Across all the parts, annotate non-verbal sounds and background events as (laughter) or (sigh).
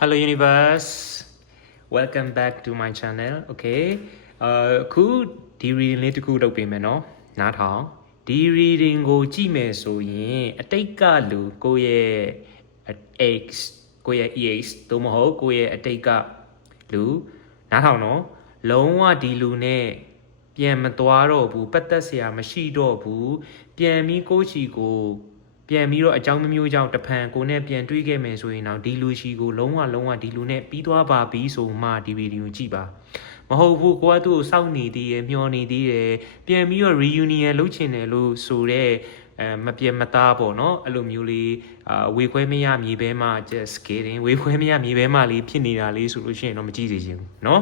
Hello Universe welcome back to my channel okay အာအခုဒီ reading လေးတစ်ခုလုပ်ပေးမယ်เนาะနားထောင်ဒီ reading ကိုကြည့်မယ်ဆိုရင်အတိတ်ကလူကိုယ့်ရဲ့ x ကိုယ့်ရဲ့ ex သို့မဟုတ်ကိုယ့်ရဲ့အတိတ်ကလူနားထောင်နော်လုံးဝဒီလူနဲ့ပြန်မသွားတော့ဘူးပတ်သက်စရာမရှိတော့ဘူးပြန်ပြီးကိုယ့်ချီကို ပြန်ပြီးတော့အကြောင်းမမျိုးကြောင့်တဖန်ကိုနဲ့ပြန်တွေ့ခဲ့မယ်ဆိုရင်တော့ဒီလူရှိကိုလုံးဝလုံးဝဒီလူနဲ့ပြီးသွားပါပြီဆိုမှဒီဗီဒီယိုကြည့်ပါမဟုတ်ဘူးကိုကသူ့ကိုစောင့်နေသေးတယ်မျှော်နေသေးတယ်ပြန်ပြီးတော့ reunion လုပ်ချင်တယ်လို့ဆိုတော့အဲမပြမသားပေါ့နော်အဲ့လိုမျိုးလေးအာဝေခွဲမရမြေဘဲမှာ just skating ဝေခွဲမရမြေဘဲမှာလေးဖြစ်နေတာလေးဆိုလို့ရှိရင်တော့မကြည့်စေချင်ဘူးနော်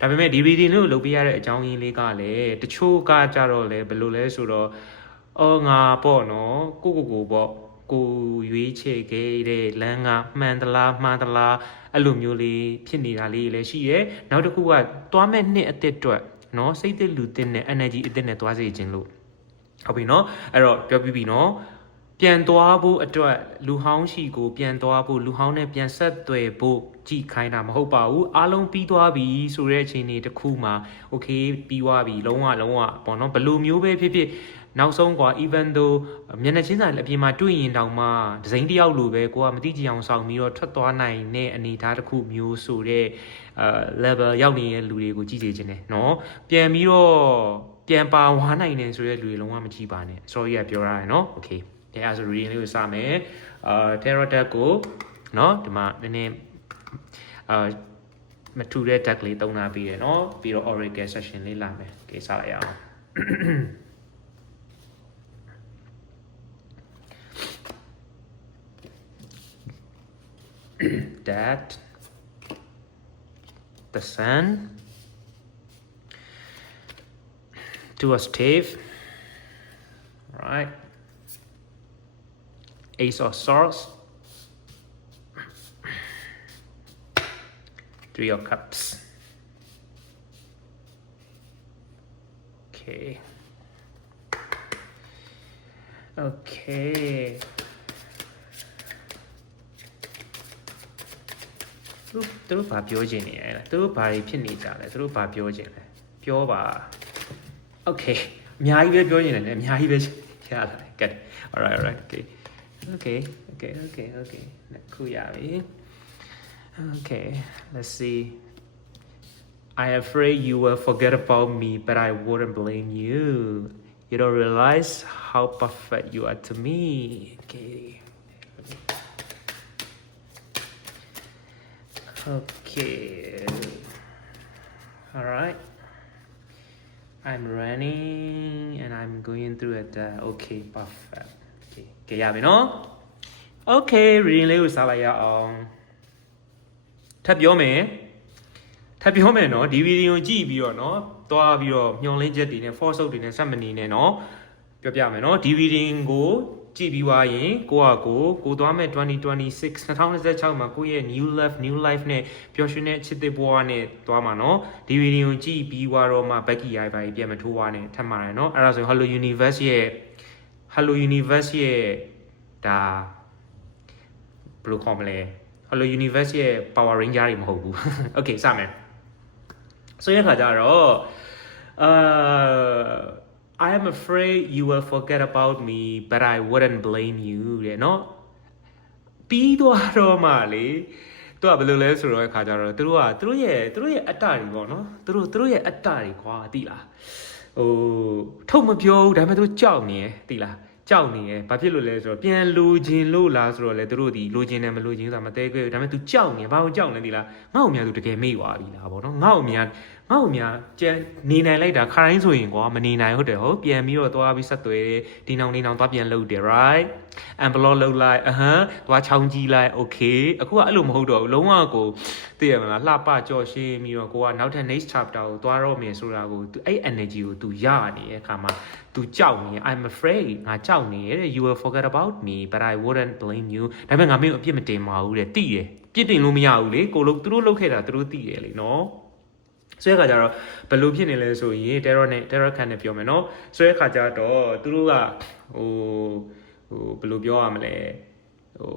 ဒါပေမဲ့ဒီဗီဒီယိုကိုလုပ်ပြရတဲ့အကြောင်းရင်းလေးကလည်းတချို့ကကြတော့လေဘယ်လိုလဲဆိုတော့ အော်ငါပေါ့နော်ကိုကိုကိုပေါ့ကိုရွေးချယ်ခဲ့တဲ့လမ်းကမှန်သလားမှားသလားအဲ့လိုမျိုးလေးဖြစ်နေတာလေးလည်းရှိရဲနောက်တစ်ခုကသွားမဲ့နှစ်အသက်အတွက်နော်စိတ်သက်လူတင်တဲ့ energy အသက်နဲ့သွားစေခြင်းလို့ဟုတ်ပြီနော်အဲ့တော့ပြောပြီးပြီနော်ပြန်သွားဖို့အတွက်လူဟောင်းရှိကိုပြန်သွားဖို့လူဟောင်းနဲ့ပြန်ဆက်သွယ်ဖို့ကြည်ခိုင်းတာမဟုတ်ပါဘူးအားလုံးပြီးသွားပြီဆိုတဲ့အချိန်တွေတစ်ခုမှာ okay ပြီးသွားပြီလုံးဝလုံးဝပေါ့နော်ဘယ်လိုမျိုးပဲဖြစ်ဖြစ် နောက်ဆုံးกว่า even though မျက်နှာချင်းဆိုင်အပြင်မှာတွေ့ရင်တောင်မှဒီဇိုင်းတစ်ယောက်လိုပဲကိုကမတိကြအောင်ဆောင်ပြီးတော့ထွက်သွားနိုင်တဲ့အနေအထားတစ်ခုမျိုးဆိုတဲ့အဲ level ရောက်နေတဲ့လူတွေကိုကြည့်စေချင်တယ်เนาะပြန်ပြီးတော့ပြန်ပါဝါနိုင်တယ်ဆိုတဲ့လူတွေလုံးဝမကြည့်ပါနဲ့ sorry ကပြောရတယ်เนาะ okay အဲအဲဆို reading လေးကိုစမယ်အာ tarot deck ကိုเนาะဒီမှာနည်းနည်းအာမထူတဲ့ deck လေးသုံးလာပြီးရယ်เนาะပြီးတော့ oracle session လေးလာမယ်ကိစ္စလိုက်အောင် (clears throat) that the sun to a stave right? Ace of swords three of cups. Okay. Okay သူတို့သူတို့ဘာပြောချင်နေလဲသူတို့ဘာတွေဖြစ်နေကြလဲသူတို့ဘာပြောချင်လဲပြောပါ okay အများကြီးပဲပြောချင်တယ်လေအများကြီးပဲရလာတယ် good alright alright okay okay okay okay okay ခုရပြီ okay let's see I am afraid you will forget about me but I wouldn't blame you you don't realize how perfect you are to me okay Okay. All right. I'm running and I'm going through it. Uh, okay, perfect. Okay. ကြရပြီနော် Okay, reading လေးကိုစလိုက်ရအောင်ထပ်ပြောမယ်ထပ်ပြောမယ်နော်ဒီဗီဒီယိုကြည့်ပြီးတော့နော်သွားပြီးတော့ညွန်လင်းချက်တွေနဲ့ force out တွေနဲ့စက်မနေနဲ့နော်ပြောပြမယ်နော်ဒီဗီဒီယိုကို ကြည့်ပြီးွားရင်ကိုကကိုကိုသွားမဲ့2026 2026မှာကိုရဲ့ new life new life နဲ့ပျော်ရွှင်တဲ့ချစ်တဲ့ဘဝနဲ့သွားမှာနော်ဒီဗီဒီယိုကြည့်ပြီးွားတော့မှ back ရိုက်ပါပြန်မထိုးွားနဲ့ထပ်မှာရယ်နော်အဲ့ဒါဆို Hello Universe ရဲ့ Hello Universe ရဲ့ဒါဘယ်လိုခေါ်မလဲ Hello Universe ရဲ့ Power Ranger တွေမဟုတ်ဘူး Okay စမယ်ဆိုရခါကြတော့အာ I am afraid you will forget about me but I wouldn't blame you တဲ့เนาะပြီးသွားတော့မှလေသူကဘယ်လိုလဲဆိုတော့အခါကျတော့သူတို့ကသူတို့ရဲ့သူတို့ရဲ့အတ္တတွေပေါ့နော်သူတို့သူတို့ရဲ့အတ္တတွေကွာသိလားဟိုထုတ်မပြောဘူးဒါပေမဲ့သူတို့ကြောက်နေရယ်သိလားကြောက်နေရယ်ဘာဖြစ်လို့လဲဆိုတော့ပြန်လိုချင်လို့လားဆိုတော့လေသူတို့ဒီလိုချင်တယ်မလိုချင်ဆိုတာမသေးခဲ့ဘူးဒါပေမဲ့ तू ကြောက်နေဘာလို့ကြောက်လဲသိလားငါ့ကိုများ तू တကယ်မေ့သွားပြီလားဗောနော်ငါ့ကိုများ ငါ့ကိုများကြံနေနိုင်လိုက်တာခါတိုင်းဆိုရင်ကွာမနေနိုင်ဟုတ်တယ်ဟုတ်ပြန်ပြီးတော့သွားပြီးဆက်သွဲတယ်ဒီနောင်နေနောင်သွားပြန်လုပ်တယ် right unblock လုပ်လိုက်အဟမ်သွားချောင်းကြီးလိုက် okay အခုကအဲ့လိုမဟုတ်တော့ဘူးလုံးဝကိုသိရမလားလှပကြော့ရှင်းပြီးတော့ကိုကနောက်ထပ် next chapter ကိုသွားတော့မယ်ဆိုတာကိုအဲ့ energy ကို तू ရနေတဲ့အခါမှာ तू ကြောက်နေ I'm afraid ငါကြောက်နေတယ် you will forget about me but I wouldn't blame you ဒါပေမဲ့ငါမင်းကိုအပြစ်မတင်ပါဘူးတဲ့တိရပြစ်တင်လို့မရဘူးလေကိုလုံးသူတို့လုပ်ခဲ့တာသူတို့သိတယ်လေနော် ဆိုတဲ့ခါကျတော့ဘယ်လိုဖြစ်နေလဲဆိုရင် terror နဲ့ terror ခံနဲ့ပြောမယ်နော်ဆိုတဲ့ခါကျတော့သူတို့ကဟိုဟိုဘယ်လိုပြောရမလဲဟို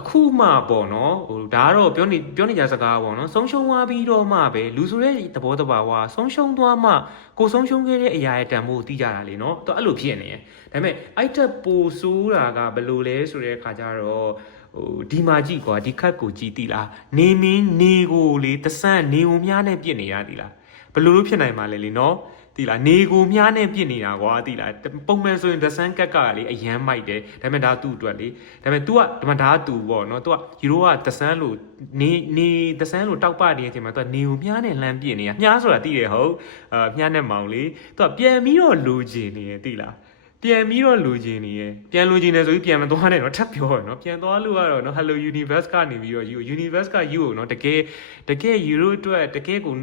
အခုမှပေါ့နော်ဟိုဒါကတော့ပြောနေပြောနေကြစကားပေါ့နော်ဆုံးရှုံးသွားပြီးတော့မှပဲလူဆိုတဲ့သဘောတဘာဝဆုံးရှုံးသွားမှကိုဆုံးရှုံးခဲ့တဲ့အရာရဲ့တန်ဖိုးကိုသိကြတာလေနော်သူအဲ့လိုဖြစ်နေတယ်ဒါပေမဲ့အဲ့တက်ပိုဆိုးတာကဘယ်လိုလဲဆိုတဲ့အခါကျတော့ ဟိုဒီမာကြည့်ကွာဒီခတ်ကိုကြည့်တိလားနေမင်းနေကိုလေတဆန့်နေုံများနဲ့ပြစ်နေရသည်လားဘယ်လိုလုပ်ဖြစ်နိုင်မှာလဲလीနော်တိလားနေကိုမြားနဲ့ပြစ်နေတာကွာတိလားပုံမှန်ဆိုရင်ဒဆန်ကက်ကလေအရန်မိုက်တယ်ဒါပေမဲ့ဒါသူ့အတွက်လေဒါပေမဲ့ तू ကဒီမှာဒါက तू ပေါ့နော် तू ကယူရိုကဒဆန်လို့နေနေဒဆန်လို့တောက်ပနေတဲ့အချိန်မှာ तू ကနေကိုမြားနဲ့လှမ်းပြစ်နေတာမြားဆိုတာတိတယ်ဟုတ်အာမြားနဲ့မောင်လေ तू ကပြန်ပြီးတော့လိုချင်နေရတိလား ပြန်ပြီးတော့လိုချင်နေရယ်ပြန်လိုချင်နေဆိုပြီးပြန်မသွားနဲ့တော့ထပ်ပြောရနော်ပြန်သွားလို့ကတော့နော် Hello Universe ကနေပြီးတော့ you Universe က you ကိုနော်တကယ်တကယ် Euro အတွက်တကယ်ကို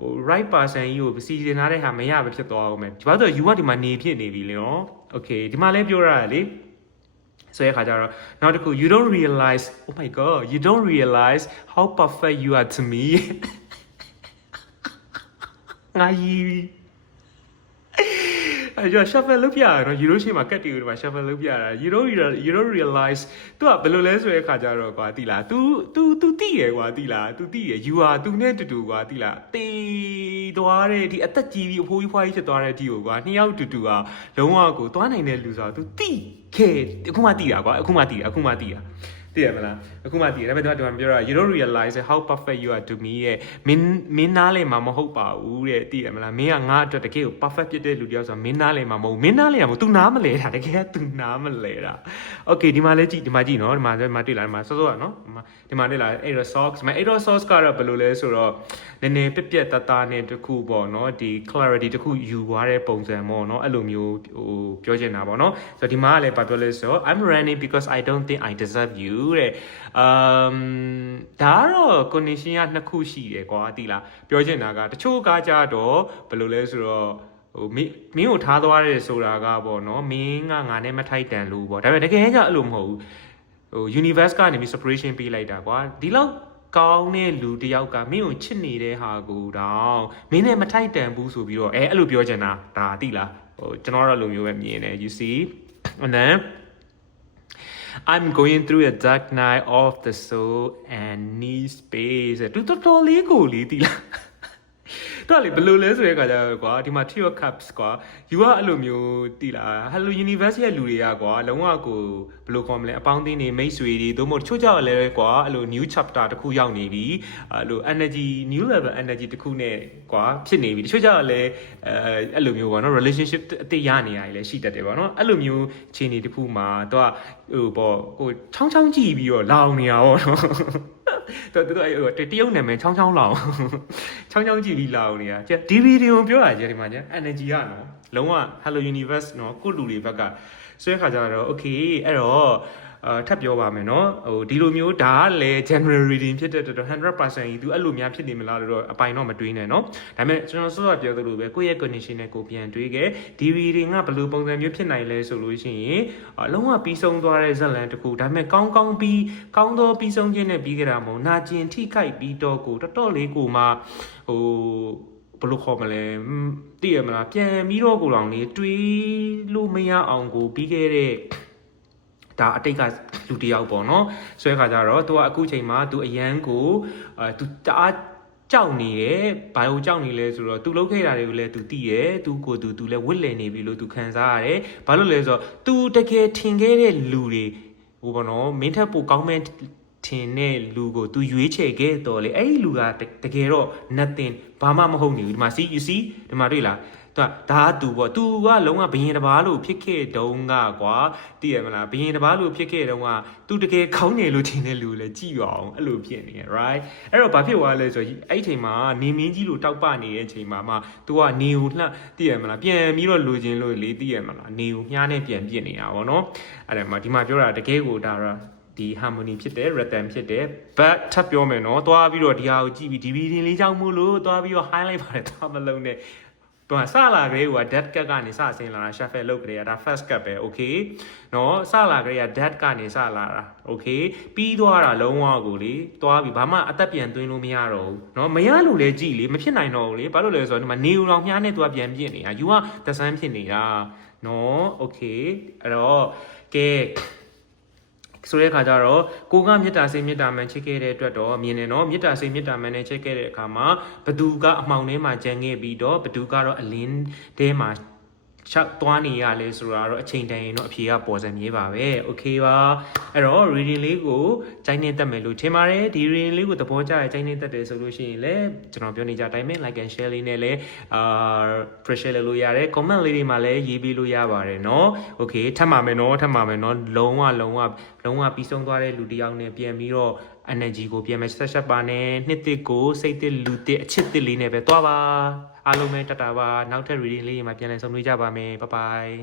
ဟို right person ကြီးကိုစီစဉ်ထားတဲ့ဟာမရပဲဖြစ်သွားအောင်မယ်ဒီဘက်တော့ you ကဒီမှာနေဖြစ်နေပြီလေနော် okay ဒီမှာလည်းပြောရတာလေဆိုတဲ့ခါကျတော့နောက်တစ်ခု you don't realize oh my god you don't realize how perfect you are to me ငါကြီး ပြီအဲ့တော့ shuffle လုပ်ပြရတော့ euro ရှိမှာကတ်တီကိုဒီမှာ shuffle လုပ်ပြရတာ euro you don't realize သူကဘယ်လိုလဲဆိုတဲ့အခါကျတော့ကွာတိလား तू तू तू တိရယ်ကွာတိလား तू တိရယ် you are तू နဲ့တူတူကွာတိလားတေးသွားတဲ့ဒီအသက်ကြီးပြီးအဖိုးကြီးဖွားကြီးဖြစ်သွားတဲ့ဒီကိုကွာနှစ်ယောက်တူတူကလုံးဝကိုသွားနိုင်တဲ့လူဆိုတာ तू တိခဲ့အခုမှတိတာကွာအခုမှတိတာအခုမှတိတာ သိရမလားအခုမှသိရဒါပေမဲ့ဒီမှာပြောတာ you don't realize how perfect you are to me ရဲ့မင်းမင်းနားလေမှာမဟုတ်ပါဘူးတဲ့သိရမလားမင်းကငါအတွက်တကယ်ကို perfect ဖြစ်တဲ့လူတယောက်ဆိုတာမင်းနားလေမှာမဟုတ်မင်းနားလေမှာမဟုတ် तू နားမလဲတာတကယ်က तू နားမလဲတာ okay ဒီမှာလဲကြည့်ဒီမှာကြည့်နော်ဒီမှာဒီမှာတွေ့လာဒီမှာစောစောကနော်ဒီမှာဒီမှာတွေ့လာ Aero Socks မ Aero Socks ကတော့ဘယ်လိုလဲဆိုတော့နည်းနည်းပြက်ပြက်တသားနဲ့တခုပေါ့နော်ဒီ clarity တခုယူသွားတဲ့ပုံစံပေါ့နော်အဲ့လိုမျိုးဟိုပြောချင်တာပေါ့နော်ဆိုတော့ဒီမှာကလည်းဘာပြောလဲဆိုတော့ I'm running because I don't think I deserve you တဲ့ um ဒါကတော့ condition ကနှစ်ခုရှိတယ်ကွာတိလားပြောချင်တာကတချို့ကားကြတော့ဘယ်လိုလဲဆိုတော့ဟိုမင်းမင်းကိုထားသွားတယ်ဆိုတာကပေါ့နော်မင်းကငါနဲ့မထိုက်တန်လို့ပေါ့ဒါပေမဲ့တကယ်ကြအဲ့လိုမဟုတ်ဘူးဟို universe ကနေပြီး separation ပေးလိုက်တာကွာဒီလောက်ကောင်းတဲ့လူတယောက်ကမင်းကိုချစ်နေတဲ့ဟာကိုတော့မင်းနဲ့မထိုက်တန်ဘူးဆိုပြီးတော့အဲအဲ့လိုပြောချင်တာဒါတိလားဟိုကျွန်တော်တို့လိုမျိုးပဲမြင်တယ် you see and then I'm going through a dark night of the soul and need space တူတော်တော်လေးကိုလေးတီလား တော့လေဘယ်လိုလဲဆိုတဲ့အခါကျတော့ကွာဒီမှာ Trio Cups ကွာ you ကအဲ့လိုမျိုးတီလား Hello Universe ရဲ့လူတွေကကွာလုံးဝကိုဘယ်လိုခေါ်မလဲအပေါင်းအသင်းတွေမိတ်ဆွေတွေသို့မဟုတ်တချို့ကြောက်လဲကွာအဲ့လို new chapter တစ်ခုရောက်နေပြီအဲ့လို energy new level energy တစ်ခုနဲ့ကွာဖြစ်နေပြီတချို့ကြောက်လဲအဲအဲ့လိုမျိုးပေါ့နော် relationship အတိတ်ရနေရတယ်လည်းရှိတတ်တယ်ပေါ့နော်အဲ့လိုမျိုးခြေအနေတစ်ခုမှာတော့ဟိုပေါ့ဟိုချောင်းချောင်းကြည့်ပြီးတော့လောင်နေတာပေါ့နော် တော်တော်အဲ့တရုတ်နာမည်ချောင်းချောင်းလောင်ချောင်းချောင်းကြည့်ပြီးလောင်နေတာကျဒီဗီဒီယိုပြောတာကျဒီမှာကျ energy ကနော်လုံးဝ hello universe နော်ကိုလူတွေဘက်ကဆိုတဲ့ခါကျတော့ okay အဲ့တော့ အာထပ်ပြောပါမယ်နော်ဟိုဒီလိုမျိုးဒါကလည်း general reading ဖြစ်တဲ့တော်100%ကြီး तू အဲ့လိုများဖြစ်နေမလားတော့အပိုင်တော့မတွေးနဲ့နော်ဒါပေမဲ့ကျွန်တော်စောစောပြောသလိုပဲကိုယ့်ရဲ့ condition နဲ့ကိုပြန်တွေးခဲ့ဒီ reading ကဘယ်လိုပုံစံမျိုးဖြစ်နိုင်လဲဆိုလို့ရှိရင်အလုံးဝပြီးဆုံးသွားတဲ့ဇက်လန်တစ်ခုဒါပေမဲ့ကောင်းကောင်းပြီးကောင်းသောပြီးဆုံးခြင်းနဲ့ပြီးကြတာမဟုတ်နာကျင်ထိခိုက်ပြီးတော့ကိုတော်တော်လေးကိုမှဟိုဘယ်လိုခေါ်မလဲသိရမလားပြန်ပြီးတော့ကိုလောင်လေးတွေးလို့မရအောင်ကိုပြီးခဲ့တဲ့ ဒါအတိတ်ကလူတယောက်ပေါ့နော်ဆိုတဲ့ခါကျတော့ तू ကအခုချိန်မှာ तू အရန်ကိုအဲ तू တအားကြောက်နေတယ်ဘာလို့ကြောက်နေလဲဆိုတော့ तू လုပ်ခဲ့တာတွေကိုလည်း तू သိရယ် तू ကို तू तू လည်းဝစ်လည်နေပြီလို့ तू ခံစားရတယ်ဘာလို့လဲဆိုတော့ तू တကယ်ထင်ခဲ့တဲ့လူတွေဟိုပေါ့နော်မင်းထက်ပိုကောင်းမဲ့ထင်တဲ့လူကို तू ရွေးချယ်ခဲ့တော်လေအဲ့ဒီလူကတကယ်တော့ nothing ဘာမှမဟုတ်နေဘူးဒီမှာ see you see ဒီမှာတွေ့လား ဒါဒါသူပေါ့သူကလုံးဝဘရင်တပါးလို့ဖြစ်ခဲ့တုန်းကကွာသိရမလားဘရင်တပါးလို့ဖြစ်ခဲ့တုန်းကသူတကယ်ခေါင်းနေလို့ထင်တဲ့လူလည်းကြည့်ရအောင်အဲ့လိုဖြစ်နေရ right အဲ့တော့ဘာဖြစ်သွားလဲဆိုတော့အဲ့ချိန်မှာနေမင်းကြီးလို့တောက်ပနေတဲ့အချိန်မှာမှသူကနေကိုလှသိရမလားပြန်ပြီးတော့လူချင်းလို့လေးသိရမလားနေကိုမြားနဲ့ပြန်ပြစ်နေတာပေါ့နော်အဲ့ဒါမှဒီမှာပြောတာတကယ်ကိုဒါဒီ harmony ဖြစ်တယ် rhythm ဖြစ်တယ် but ထပ်ပြောမယ်နော်သွားပြီးတော့ဒီဟာကိုကြည့်ပြီးဒီဗီဒီယိုလေးကြောင့်မို့လို့သွားပြီးတော့ highlight ပါတယ်သွားမလုံးနဲ့ တော့စလာကလေးက dead cut ကနေစဆင်းလာတာ shuffle လုပ်ကြရတာ first cut ပဲ okay နော်စလာကလေးက dead ကနေစလာတာ okay ပြီးသွားတာလုံးဝကိုလေသွားပြီးဘာမှအသက်ပြန်သွင်းလို့မရတော့ဘူးနော်မရလို့လဲကြည်လေမဖြစ်နိုင်တော့ဘူးလေဘာလို့လဲဆိုတော့ဒီမှာနေဦးတော်မြားနဲ့သူကပြန်ပြစ်နေတာ you ကသဆန်းဖြစ်နေတာနော် okay အဲ့တော့ကဲ ဆိုတဲ့အခါကျတော့ကိုကမေတ္တာစိတ်မေတ္တာမှန်ချစ်ခဲ့တဲ့အတွက်တော့မြင်နေနော်မေတ္တာစိတ်မေတ္တာမှန်နဲ့ချစ်ခဲ့တဲ့အခါမှာဘသူကအမှောင်ထဲမှာကြံခဲ့ပြီးတော့ဘသူကတော့အလင်းထဲမှာ ချောက်သွားနေရလဲဆိုတာတော့အချိန်တန်ရင်တော့အဖြေကပေါ်စံမြေးပါပဲ။ Okay ပါ။အဲ့တော့ reading လေးကိုကြိုင်းနေတတ်မယ်လို့ထင်ပါတယ်။ဒီ reading လေးကိုသဘောကျရင်ကြိုင်းနေတတ်တယ်ဆိုလို့ရှိရင်လည်းကျွန်တော်ပြောနေကြတိုင်းပဲ like and share လေးနဲ့လည်းအာ pressure လေးလို့ရတယ်။ comment လေးတွေမှာလည်းရေးပေးလို့ရပါတယ်နော်။ Okay ထပ်မှာမယ်နော်ထပ်မှာမယ်နော်။လုံးဝလုံးဝလုံးဝပြီးဆုံးသွားတဲ့လူတစ်ယောက်နဲ့ပြန်ပြီးတော့ energy ကိုပြန်မဆက်ဆက်ပါနဲ့နှစ်တစ်ကိုစိတ်တစ်လူတစ်အချစ်တစ်လေးနဲ့ပဲသွားပါအားလုံးပဲတတာပါနောက်ထပ် reading လေးတွေမှာပြန်လည်ဆုံတွေ့ကြပါမယ် bye bye